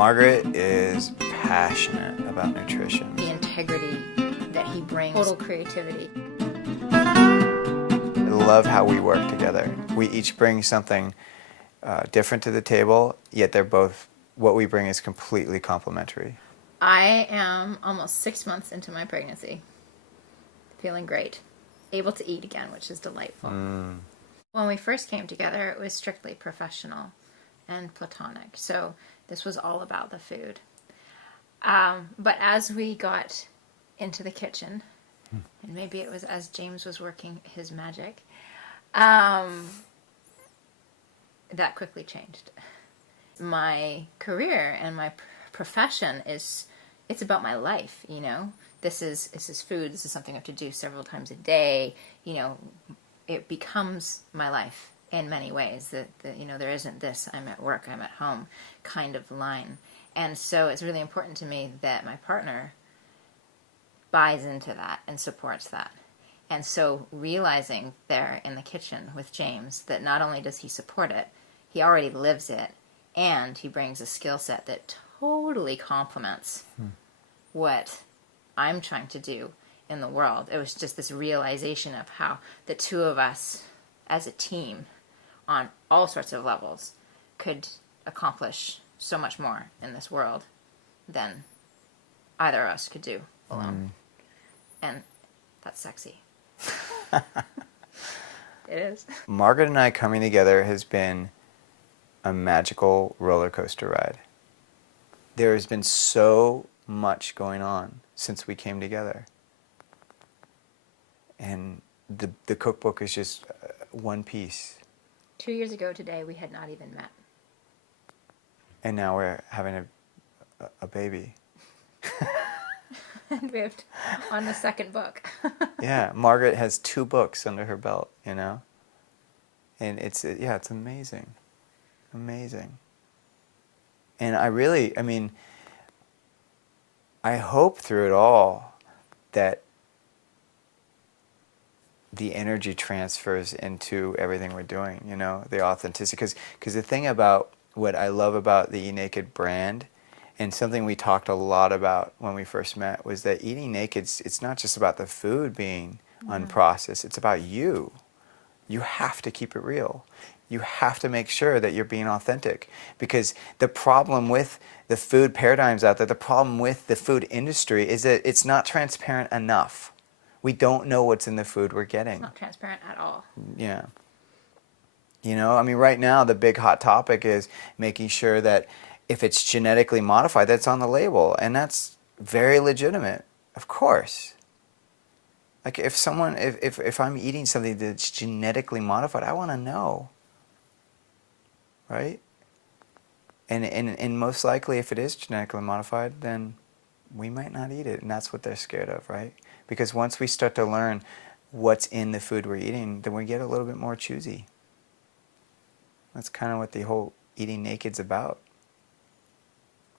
Margaret is passionate about nutrition. The integrity that he brings. Total creativity. I love how we work together. We each bring something different to the table, yet they're both, what we bring is completely complementary. I am almost 6 months into my pregnancy. Feeling great. Able to eat again, which is delightful. When we first came together, it was strictly professional and platonic. So this was all about the food. But as we got into the kitchen, and maybe it was as James was working his magic, that quickly changed. My career and my profession it's about my life, you know. This is food. This is something I have to do several times a day. You know, it becomes my life in many ways. That you know, there isn't this I'm at work, I'm at home kind of line. And so it's really important to me that my partner buys into that and supports that. And so realizing there in the kitchen with James that not only does he support it, he already lives it, and he brings a skill set that totally complements what I'm trying to do in the world. It was just this realization of how the two of us as a team on all sorts of levels could accomplish so much more in this world than either of us could do alone. And that's sexy. It is. Margaret and I coming together has been a magical roller coaster ride. There has been so much going on since we came together. And the cookbook is just one piece. 2 years ago today, we had not even met. And now we're having a baby. And we're on the second book. Yeah, Margaret has 2 books under her belt, you know? And it's amazing. Amazing. And I hope through it all that the energy transfers into everything we're doing, you know, the authenticity. Because the thing about what I love about the Eat Naked brand, and something we talked a lot about when we first met, was that eating naked, it's not just about the food being unprocessed, it's about you. You have to keep it real. You have to make sure that you're being authentic, because the problem with the food paradigms out there, the problem with the food industry is that it's not transparent enough. We don't know what's in the food we're getting. It's not transparent at all. Yeah. You know, I mean, right now the big hot topic is making sure that if it's genetically modified, that's on the label, and that's very legitimate, of course. Like if I'm eating something that's genetically modified, I want to know. Right? And most likely, if it is genetically modified, then we might not eat it, and that's what they're scared of, right? Because once we start to learn what's in the food we're eating, then we get a little bit more choosy. That's kind of what the whole eating naked's about.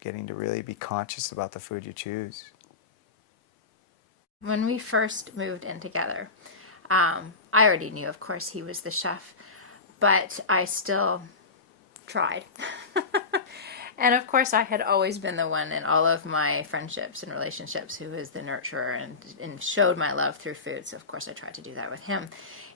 Getting to really be conscious about the food you choose. When we first moved in together, I already knew, of course, he was the chef, but I still tried. And of course, I had always been the one in all of my friendships and relationships who was the nurturer and showed my love through food. So of course, I tried to do that with him,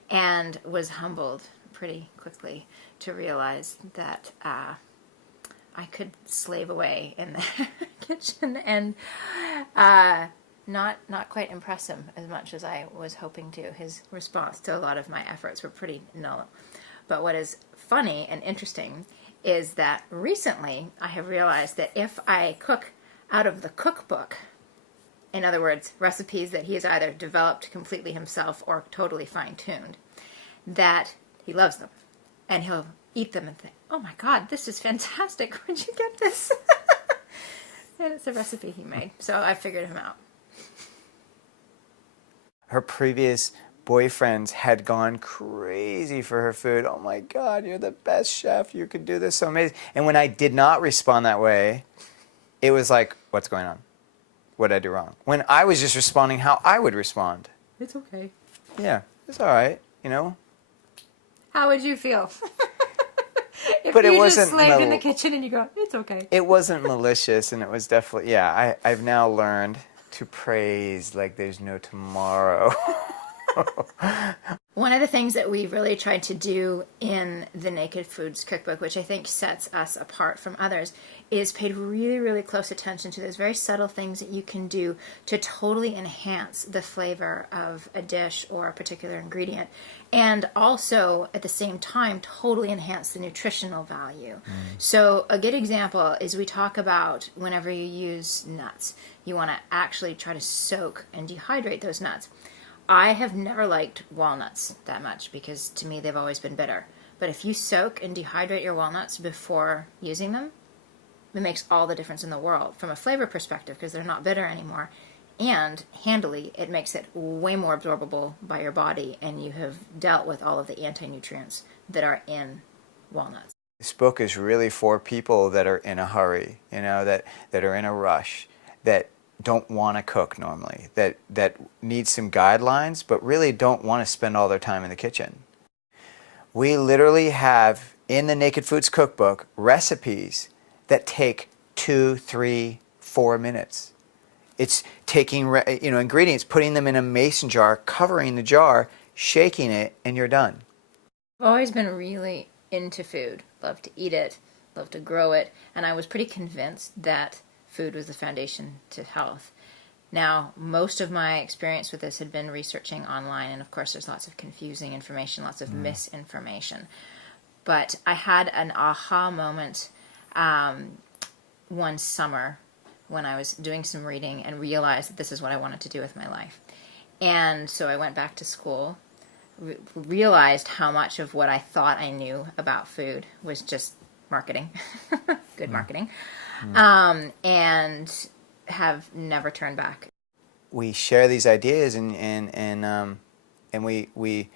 and was humbled pretty quickly to realize that I could slave away in the kitchen and not quite impress him as much as I was hoping to. His response to a lot of my efforts were pretty null. But what is funny and interesting is that recently I have realized that if I cook out of the cookbook, in other words, recipes that he has either developed completely himself or totally fine-tuned, that he loves them. And he'll eat them and think, oh my God, this is fantastic. Where'd you get this? And it's a recipe he made. So I figured him out. Her previous boyfriends had gone crazy for her food. Oh my God, you're the best chef. You could do this so amazing. And when I did not respond that way, it was like, what's going on? What did I do wrong? When I was just responding how I would respond. It's okay. Yeah, it's all right, you know? How would you feel? If But it you wasn't just slaved in the mal- kitchen and you go, it's okay. it wasn't malicious, and it was definitely, yeah, I've now learned to praise like there's no tomorrow. One of the things that we really tried to do in the Naked Foods Cookbook, which I think sets us apart from others, is paid really, really close attention to those very subtle things that you can do to totally enhance the flavor of a dish or a particular ingredient, and also at the same time totally enhance the nutritional value. So a good example is we talk about whenever you use nuts, you want to actually try to soak and dehydrate those nuts. I have never liked walnuts that much because to me they've always been bitter. But if you soak and dehydrate your walnuts before using them, it makes all the difference in the world from a flavor perspective because they're not bitter anymore. And handily, it makes it way more absorbable by your body, and you have dealt with all of the anti-nutrients that are in walnuts. This book is really for people that are in a hurry, that are in a rush, that don't want to cook normally, that need some guidelines, but really don't want to spend all their time in the kitchen. We literally have in the Naked Foods Cookbook recipes that take 2, 3, 4 minutes. It's taking ingredients, putting them in a mason jar, covering the jar, shaking it, and you're done. I've always been really into food, love to eat it, love to grow it, and I was pretty convinced that food was the foundation to health. Now, most of my experience with this had been researching online, and of course there's lots of confusing information, lots of misinformation. But I had an aha moment one summer when I was doing some reading and realized that this is what I wanted to do with my life. And so I went back to school, realized how much of what I thought I knew about food was just marketing, good marketing, and have never turned back. We share these ideas and we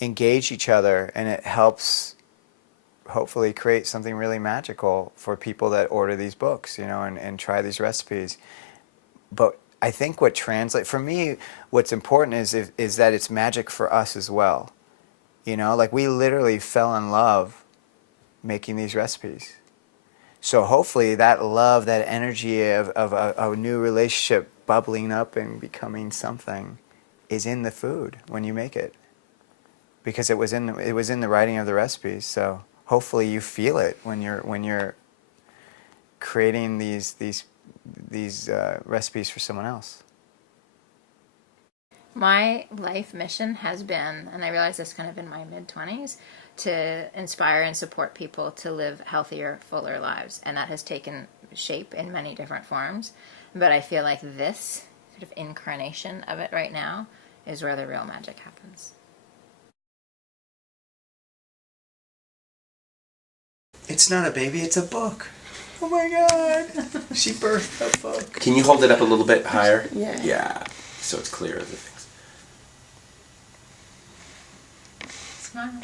engage each other, and it helps hopefully create something really magical for people that order these books, and try these recipes. But I think what translates, for me, what's important is that it's magic for us as well. Like we literally fell in love making these recipes. So hopefully that love, that energy of a new relationship bubbling up and becoming something is in the food when you make it. Because it was in the writing of the recipes. So hopefully you feel it when you're creating these recipes for someone else. My life mission has been, and I realized this kind of in my mid-20s, to inspire and support people to live healthier, fuller lives. And that has taken shape in many different forms. But I feel like this sort of incarnation of it right now is where the real magic happens. It's not a baby, it's a book. Oh my God. She birthed a book. Can you hold it up a little bit higher? Yeah. Yeah, so it's clear of the things. Smile.